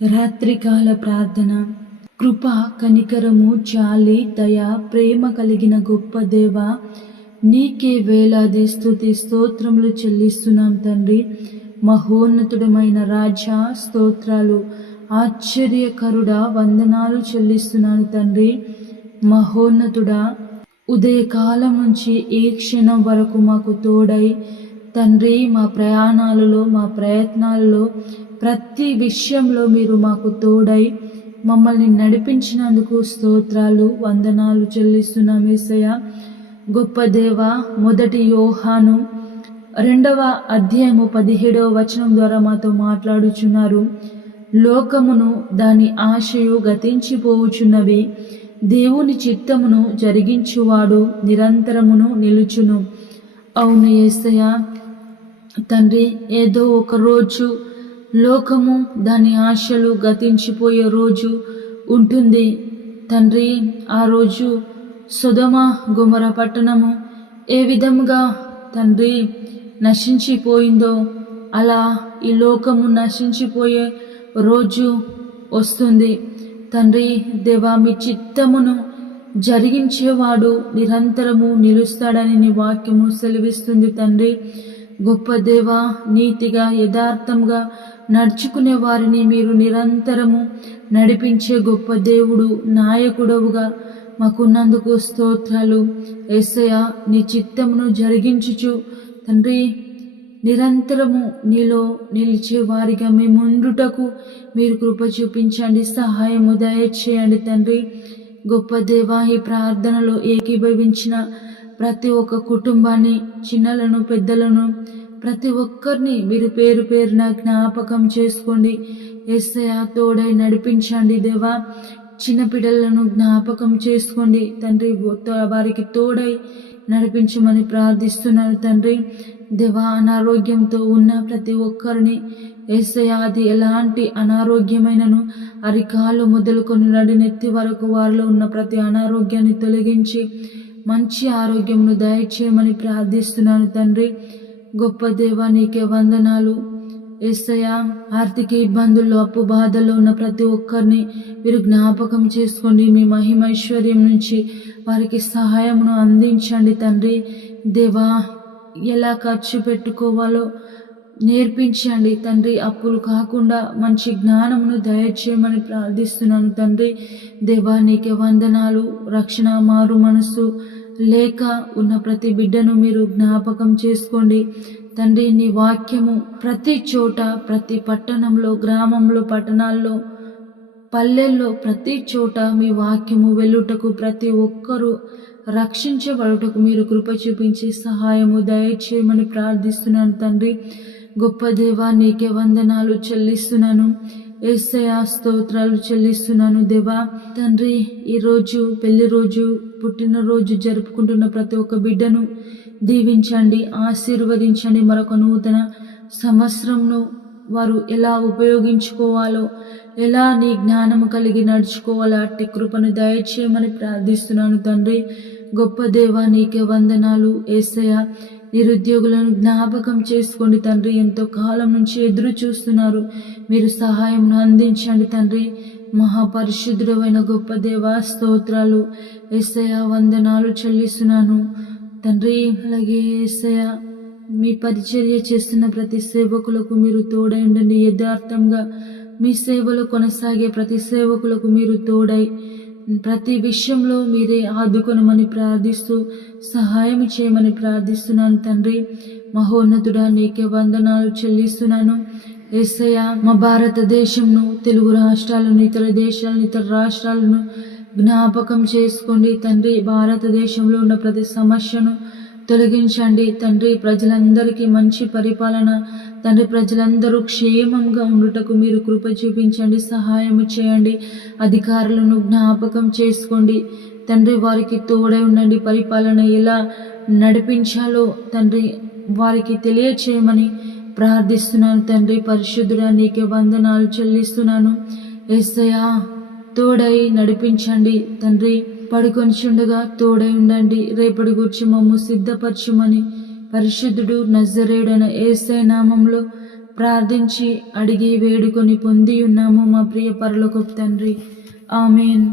రాత్రికాల ప్రార్థన. కృప కనికరము చాలి దయ ప్రేమ కలిగిన గొప్ప దేవ నీకే వేలాది స్థుతి స్తోత్రములు చెల్లిస్తున్నాం తండ్రి. మహోన్నతుడమైన రాజా స్తోత్రాలు ఆశ్చర్యకరుడా వందనాలు చెల్లిస్తున్నాను తండ్రి. మహోన్నతుడా ఉదయకాలం నుంచి ఈ క్షణం వరకు మాకు తోడై తండ్రి మా ప్రయాణాలలో మా ప్రయత్నాలలో ప్రతి విషయంలో మీరు మాకు తోడై మమ్మల్ని నడిపించినందుకు స్తోత్రాలు వందనాలు చెల్లిస్తున్నాం ఏసయ్య. గొప్ప దేవ మొదటి యోహాను రెండవ అధ్యాయము పదిహేడవ వచనం ద్వారా మాతో మాట్లాడుచున్నారు. లోకమును దాని ఆశయు గతించిపోవుచున్నవి. దేవుని చిత్తమును జరిగించువాడు నిరంతరమును నిలుచును. అవును ఏసయ్య తండ్రి ఏదో ఒక రోజు లోకము దాని ఆశలు గతించిపోయే రోజు ఉంటుంది. తండ్రి ఆ రోజు సుధమ గుమర పట్టణము ఏ విధముగా తండ్రి నశించిపోయిందో అలా ఈ లోకము నశించిపోయే రోజు వస్తుంది. తండ్రి దేవా మీ చిత్తమును జరిగించేవాడు నిరంతరము నిలుస్తాడని నీ వాక్యము సెలవిస్తుంది తండ్రి. గొప్ప దేవ నీతిగా యథార్థంగా నడుచుకునే వారిని మీరు నిరంతరము నడిపించే గొప్ప దేవుడు నాయకుడవుగా మాకున్నందుకు స్తోత్రాలు. ఎస్సయ నీ చిత్తమును జరిగించుచు తండ్రి నిరంతరము నీలో నిలిచే వారిగా మేముండుటకు మీరు కృప చూపించండి సహాయము దయచేయండి తండ్రి. గొప్ప దేవ ఈ ప్రార్థనలో ఏకీభవించిన ప్రతి ఒక్క కుటుంబాన్ని చిన్నలను పెద్దలను ప్రతి ఒక్కరిని మీరు పేరు పేరున జ్ఞాపకం చేసుకోండి. ఎస్ఐ తోడై నడిపించండి దేవా. చిన్న పిల్లలను జ్ఞాపకం చేసుకోండి. తండ్రి వారికి తోడై నడిపించమని ప్రార్థిస్తున్నాను తండ్రి. దేవా అనారోగ్యంతో ఉన్న ప్రతి ఒక్కరిని ఏసై అది ఎలాంటి అనారోగ్యమైనను అరికాలు మొదలుకొని నడినెత్తి వరకు వారిలో ఉన్న ప్రతి అనారోగ్యాన్ని తొలగించి మంచి ఆరోగ్యమును దయచేయమని ప్రార్థిస్తున్నాను తండ్రి. గొప్ప దేవ నీకే వందనాలు. ఎస్సయ ఆర్థిక ఇబ్బందుల్లో అప్పు బాధల్లో ఉన్న ప్రతి ఒక్కరిని మీరు జ్ఞాపకం చేసుకోండి. మీ మహిమైశ్వర్యం నుంచి వారికి సహాయమును అందించండి తండ్రి. దేవా ఎలా ఖర్చు పెట్టుకోవాలో నేర్పించండి తండ్రి. అప్పులు కాకుండా మంచి జ్ఞానమును దయచేయమని ప్రార్థిస్తున్నాను తండ్రి. దేవా నీకే వందనాలు. రక్షణ మారు మనసు. లేక ఉన్న ప్రతి బిడ్డను మీరు జ్ఞాపకం చేసుకోండి. తండ్రి నీ వాక్యము ప్రతి చోట ప్రతి పట్టణంలో గ్రామంలో పట్టణాల్లో పల్లెల్లో ప్రతి చోట మీ వాక్యము వెళ్ళుటకు ప్రతి ఒక్కరూ రక్షించబడుటకు మీరు కృప చూపించి సహాయము దయచేయమని ప్రార్థిస్తున్నాను తండ్రి. గొప్ప దేవా నీకే వందనాలు చెల్లిస్తున్నాను. ఏసయ స్తోత్రాలు చెల్లిస్తున్నాను దేవా. తండ్రి ఈరోజు పెళ్ళి రోజు పుట్టినరోజు జరుపుకుంటున్న ప్రతి ఒక్క బిడ్డను దీవించండి ఆశీర్వదించండి మరొక నూతన సంవత్సరంను వారు ఎలా ఉపయోగించుకోవాలో ఎలా నీ జ్ఞానము కలిగి నడుచుకోవాలో అట్టి కృపను దయచేయమని ప్రార్థిస్తున్నాను తండ్రి. గొప్ప దేవ నీకే వందనాలు. ఏసయ నిరుద్యోగులను జ్ఞాపకం చేసుకోండి తండ్రి. ఎంతో కాలం నుంచి ఎదురు చూస్తున్నారు. మీరు సహాయం అందించండి తండ్రి. మహాపరిశుద్ధుడమైన గొప్ప దేవ స్తోత్రాలు. ఎస్సయ వందనాలు చెల్లిస్తున్నాను తండ్రి. అలాగే ఎస్సయ మీ పరిచర్య చేస్తున్న ప్రతి సేవకులకు మీరు తోడై ఉండండి. యథార్థంగా మీ సేవలు కొనసాగే ప్రతి సేవకులకు మీరు తోడై ప్రతి విషయంలో మీరే ఆదుకొనమని ప్రార్థిస్తూ సహాయం చేయమని ప్రార్థిస్తున్నాను తండ్రి. మహోన్నతుడా నీకే వందనాలు చెల్లిస్తున్నాను. ఎస్ఐ మా భారతదేశంను తెలుగు రాష్ట్రాలను ఇతర దేశాలను ఇతర రాష్ట్రాలను జ్ఞాపకం చేసుకోండి తండ్రి. భారతదేశంలో ఉన్న ప్రతి సమస్యను తొలగించండి తండ్రి ప్రజలందరికీ మంచి పరిపాలన. తండ్రి ప్రజలందరూ క్షేమంగా ఉండుటకు మీరు కృప చూపించండి సహాయం చేయండి అధికారులను జ్ఞాపకం చేసుకోండి. తండ్రి వారికి తోడై ఉండండి పరిపాలన ఎలా నడిపించాలో తండ్రి వారికి తెలియచేయమని ప్రార్థిస్తున్నాను తండ్రి పరిశుద్ధుడా నీకే వందనాలు చెల్లిస్తున్నాను. ఎస్సయా తోడై నడిపించండి తండ్రి. పడుకొని చుండగా తోడై ఉండండి. రేపటి గురించి మమ్ము సిద్ధపరచమని పరిశుద్ధుడు నజరేడైన ఏసై నామంలో ప్రార్థించి అడిగి వేడుకొని పొంది ఉన్నాము మా ప్రియ పరలోకొప్ తండ్రి. ఆమెన్.